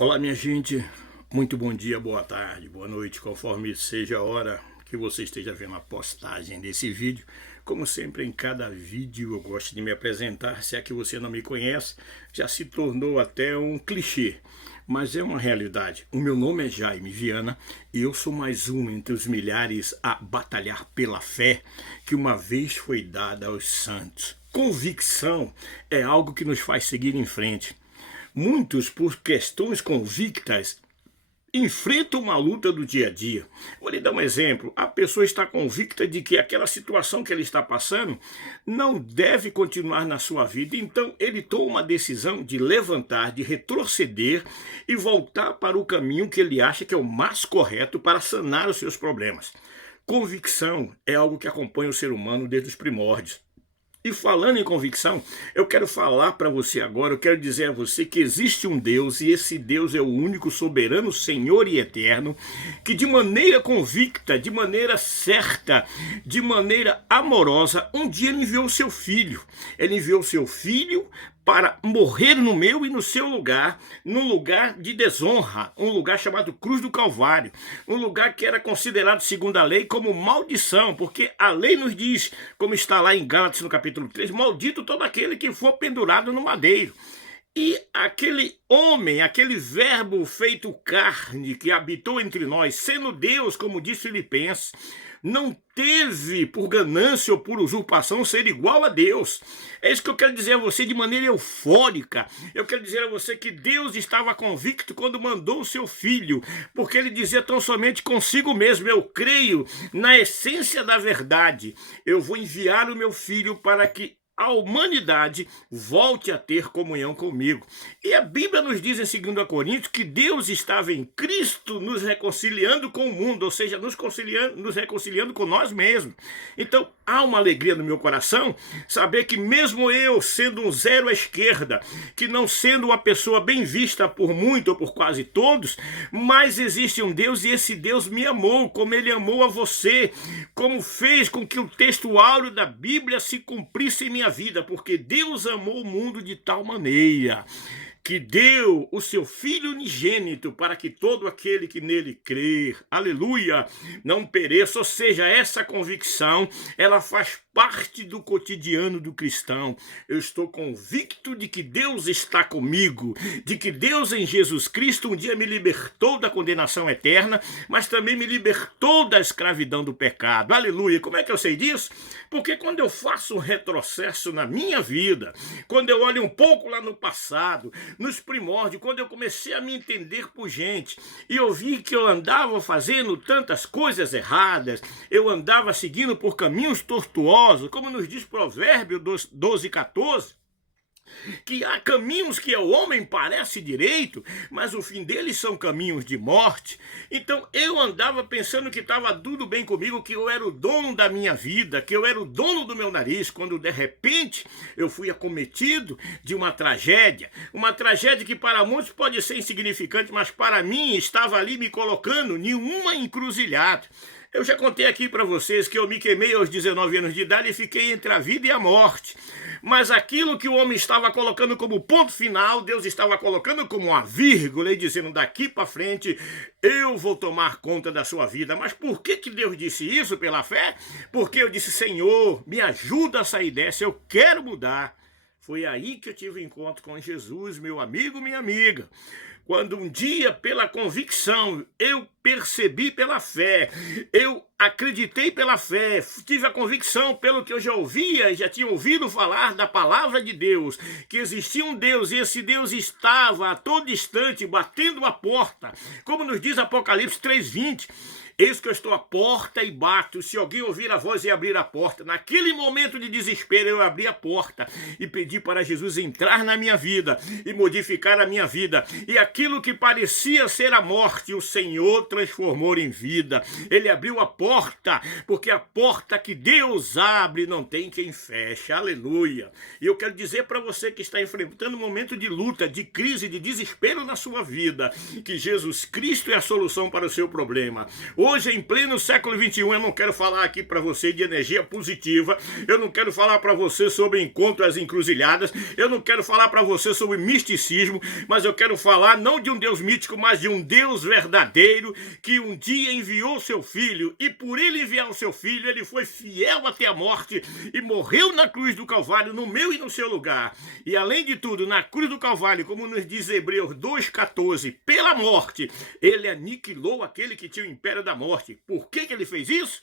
Olá, minha gente. Muito bom dia, boa tarde, boa noite, conforme seja a hora que você esteja vendo a postagem desse vídeo. Como sempre, em cada vídeo eu gosto de me apresentar. Se é que você não me conhece, já se tornou até um clichê, mas é uma realidade. O meu nome é Jaime Viana e eu sou mais um entre os milhares a batalhar pela fé que uma vez foi dada aos santos. Convicção é algo que nos faz seguir em frente. Muitos, por questões convictas, enfrentam uma luta do dia a dia. Vou lhe dar um exemplo. A pessoa está convicta de que aquela situação que ele está passando não deve continuar na sua vida. Então, ele toma uma decisão de levantar, de retroceder e voltar para o caminho que ele acha que é o mais correto para sanar os seus problemas. Convicção é algo que acompanha o ser humano desde os primórdios. E falando em convicção, eu quero falar para você agora, eu quero dizer a você que existe um Deus, e esse Deus é o único soberano, Senhor e eterno, que de maneira convicta, de maneira certa, de maneira amorosa, um dia ele enviou o seu filho. Ele enviou o seu filho para morrer no meu e no seu lugar, num lugar de desonra, um lugar chamado Cruz do Calvário, um lugar que era considerado, segundo a lei, como maldição, porque a lei nos diz, como está lá em Gálatas no capítulo 3, maldito todo aquele que for pendurado no madeiro. E aquele homem, aquele verbo feito carne que habitou entre nós, sendo Deus, como diz Filipenses, não teve por ganância ou por usurpação ser igual a Deus. É isso que eu quero dizer a você de maneira eufórica. Eu quero dizer a você que Deus estava convicto quando mandou o seu filho, porque ele dizia tão somente consigo mesmo: eu creio na essência da verdade. Eu vou enviar o meu filho para que a humanidade volte a ter comunhão comigo. E a Bíblia nos diz em 2 Coríntios que Deus estava em Cristo nos reconciliando com o mundo, ou seja, nos reconciliando com nós mesmos. Então, há uma alegria no meu coração saber que mesmo eu sendo um zero à esquerda, que não sendo uma pessoa bem vista por muito ou por quase todos, mas existe um Deus e esse Deus me amou, como ele amou a você, como fez com que o texto áureo da Bíblia se cumprisse em minha vida, porque Deus amou o mundo de tal maneira que deu o seu Filho unigênito para que todo aquele que nele crer, aleluia, não pereça. Ou seja, essa convicção, ela faz parte do cotidiano do cristão. Eu estou convicto de que Deus está comigo, de que Deus em Jesus Cristo um dia me libertou da condenação eterna, mas também me libertou da escravidão do pecado. Aleluia. Como é que eu sei disso? Porque quando eu faço um retrocesso na minha vida, quando eu olho um pouco lá no passado, nos primórdios, quando eu comecei a me entender por gente, e eu vi que eu andava fazendo tantas coisas erradas, eu andava seguindo por caminhos tortuosos, como nos diz Provérbio 12:14, que há caminhos que ao homem parece direito, mas o fim deles são caminhos de morte. Então eu andava pensando que estava tudo bem comigo, que eu era o dono da minha vida, que eu era o dono do meu nariz, quando de repente eu fui acometido de uma tragédia que para muitos pode ser insignificante, mas para mim estava ali me colocando em uma encruzilhada. Eu já contei aqui para vocês que eu me queimei aos 19 anos de idade e fiquei entre a vida e a morte. Mas aquilo que o homem estava colocando como ponto final, Deus estava colocando como uma vírgula e dizendo: daqui para frente eu vou tomar conta da sua vida. Mas por que Deus disse isso pela fé? Porque eu disse: Senhor, me ajuda a sair dessa, eu quero mudar. Foi aí que eu tive um encontro com Jesus, meu amigo, minha amiga. Quando um dia, pela convicção, eu percebi pela fé, eu acreditei pela fé, tive a convicção pelo que eu já ouvia, já tinha ouvido falar da palavra de Deus, que existia um Deus e esse Deus estava a todo instante batendo a porta, como nos diz Apocalipse 3:20. Eis que eu estou à porta e bato. Se alguém ouvir a voz e abrir a porta. Naquele momento de desespero, eu abri a porta e pedi para Jesus entrar na minha vida e modificar a minha vida. E aquilo que parecia ser a morte, o Senhor transformou em vida. Ele abriu a porta, porque a porta que Deus abre não tem quem feche. Aleluia. E eu quero dizer para você que está enfrentando um momento de luta, de crise, de desespero na sua vida, que Jesus Cristo é a solução para o seu problema. Hoje, em pleno século XXI, eu não quero falar aqui para você de energia positiva, eu não quero falar para você sobre encontro às encruzilhadas, eu não quero falar para você sobre misticismo, mas eu quero falar não de um Deus mítico, mas de um Deus verdadeiro, que um dia enviou seu Filho, e por ele enviar o seu Filho, ele foi fiel até a morte, e morreu na cruz do Calvário, no meu e no seu lugar. E além de tudo, na cruz do Calvário, como nos diz Hebreus 2,14, pela morte, ele aniquilou aquele que tinha o império da morte. Por que ele fez isso?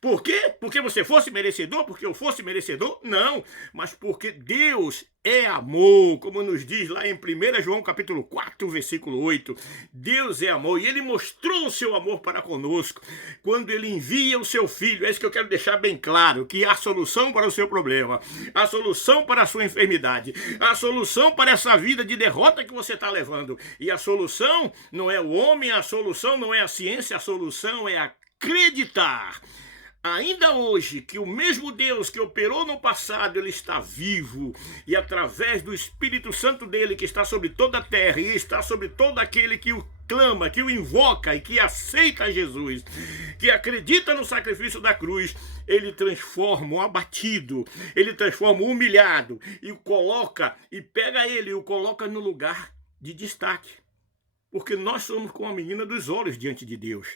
Por quê? Porque você fosse merecedor? Porque eu fosse merecedor? Não, mas porque Deus é amor, como nos diz lá em 1 João capítulo 4, versículo 8. Deus é amor e ele mostrou o seu amor para conosco quando ele envia o seu Filho. É isso que eu quero deixar bem claro, que há solução para o seu problema, a solução para a sua enfermidade, a solução para essa vida de derrota que você está levando. E a solução não é o homem, a solução não é a ciência, a solução é acreditar. Ainda hoje, que o mesmo Deus que operou no passado, ele está vivo, e através do Espírito Santo dele, que está sobre toda a terra, e está sobre todo aquele que o clama, que o invoca e que aceita Jesus, que acredita no sacrifício da cruz, ele transforma o abatido, ele transforma o humilhado, e o coloca, e pega ele e o coloca no lugar de destaque. Porque nós somos como a menina dos olhos diante de Deus.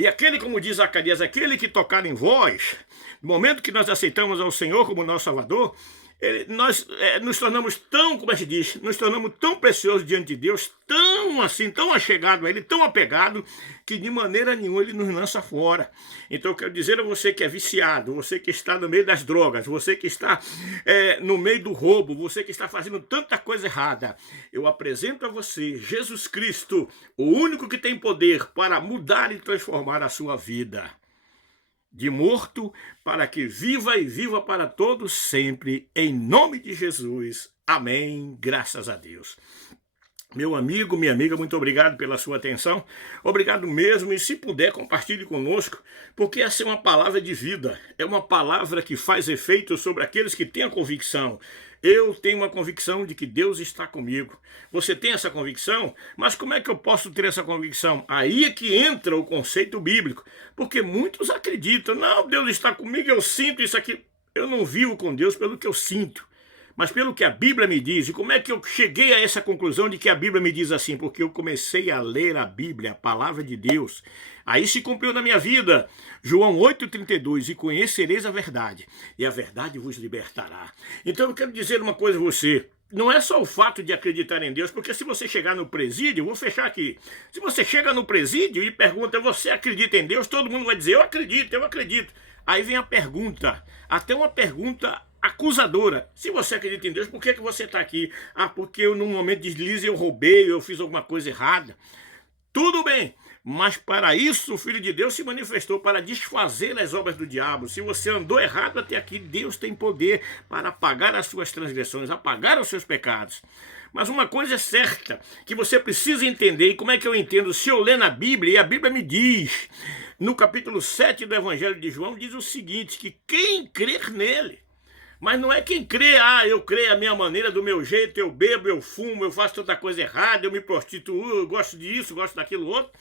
E aquele, como diz Zacarias, aquele que tocar em vós, no momento que nós aceitamos ao Senhor como nosso Salvador, nós nos tornamos tão, como a gente diz, nos tornamos tão preciosos diante de Deus, tão assim, tão achegado a Ele, tão apegado, que de maneira nenhuma Ele nos lança fora. Então eu quero dizer a você que é viciado, você que está no meio das drogas, você que está no meio do roubo, você que está fazendo tanta coisa errada, eu apresento a você Jesus Cristo, o único que tem poder para mudar e transformar a sua vida. De morto, para que viva e viva para todos sempre, em nome de Jesus. Amém. Graças a Deus. Meu amigo, minha amiga, muito obrigado pela sua atenção. Obrigado mesmo, e se puder, compartilhe conosco, porque essa é uma palavra de vida. É uma palavra que faz efeito sobre aqueles que têm a convicção. Eu tenho uma convicção de que Deus está comigo. Você tem essa convicção? Mas como é que eu posso ter essa convicção? Aí é que entra o conceito bíblico. Porque muitos acreditam, não, Deus está comigo, eu sinto isso aqui. Eu não vivo com Deus pelo que eu sinto, mas pelo que a Bíblia me diz. E como é que eu cheguei a essa conclusão de que a Bíblia me diz assim? Porque eu comecei a ler a Bíblia, a palavra de Deus. Aí se cumpriu na minha vida, João 8,32, e conhecereis a verdade, e a verdade vos libertará. Então eu quero dizer uma coisa a você, não é só o fato de acreditar em Deus, porque se você chegar no presídio, vou fechar aqui, se você chega no presídio e pergunta, você acredita em Deus? Todo mundo vai dizer, eu acredito, eu acredito. Aí vem a pergunta, até uma pergunta acusadora. Se você acredita em Deus, por que você está aqui? Ah, porque eu num momento de deslize eu roubei, eu fiz alguma coisa errada. Tudo bem, mas para isso o Filho de Deus se manifestou, para desfazer as obras do diabo. Se você andou errado até aqui, Deus tem poder para apagar as suas transgressões, apagar os seus pecados. Mas uma coisa é certa, que você precisa entender, e como é que eu entendo? Se eu ler na Bíblia, e a Bíblia me diz, no capítulo 7 do Evangelho de João, diz o seguinte, que quem crer nele, mas não é quem crê, eu creio a minha maneira, do meu jeito, eu bebo, eu fumo, eu faço tanta coisa errada, eu me prostituo, eu gosto disso, gosto daquilo outro.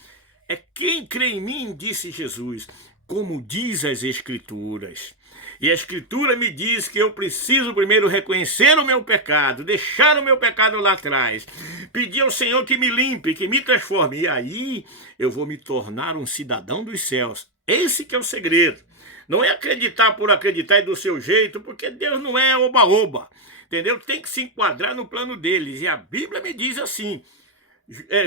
É quem crê em mim, disse Jesus, como diz as Escrituras. E a Escritura me diz que eu preciso primeiro reconhecer o meu pecado, deixar o meu pecado lá atrás, pedir ao Senhor que me limpe, que me transforme, e aí eu vou me tornar um cidadão dos céus. Esse que é o segredo. Não é acreditar por acreditar e do seu jeito, porque Deus não é oba-oba, entendeu? Tem que se enquadrar no plano deles, e a Bíblia me diz assim,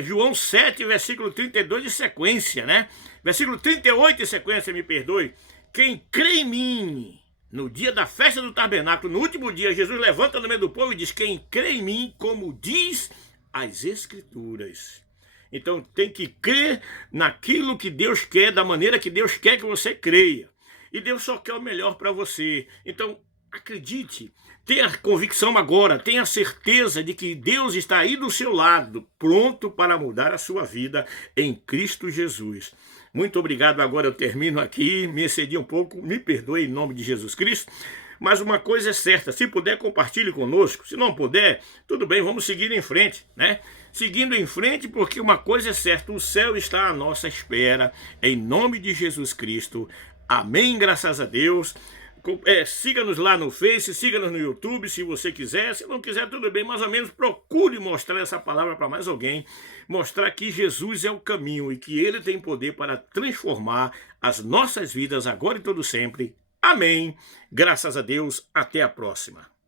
João 7, versículo 32 de sequência, né? Versículo 38 de sequência, me perdoe. Quem crê em mim, no dia da festa do tabernáculo, no último dia, Jesus levanta no meio do povo e diz, quem crê em mim, como diz as Escrituras. Então tem que crer naquilo que Deus quer, da maneira que Deus quer que você creia. E Deus só quer o melhor para você. Então acredite, tenha convicção agora, tenha certeza de que Deus está aí do seu lado, pronto para mudar a sua vida em Cristo Jesus. Muito obrigado, agora eu termino aqui, me excedi um pouco, me perdoe em nome de Jesus Cristo. Mas uma coisa é certa, se puder compartilhe conosco, se não puder, tudo bem, vamos seguir em frente, né? seguindo em frente, porque uma coisa é certa, o céu está à nossa espera, em nome de Jesus Cristo. Amém, graças a Deus. Siga-nos lá no Face, siga-nos no YouTube, se você quiser. Se não quiser, tudo bem, mais ou menos procure mostrar essa palavra para mais alguém, mostrar que Jesus é o caminho e que Ele tem poder para transformar as nossas vidas agora e todo sempre. Amém. Graças a Deus. Até a próxima.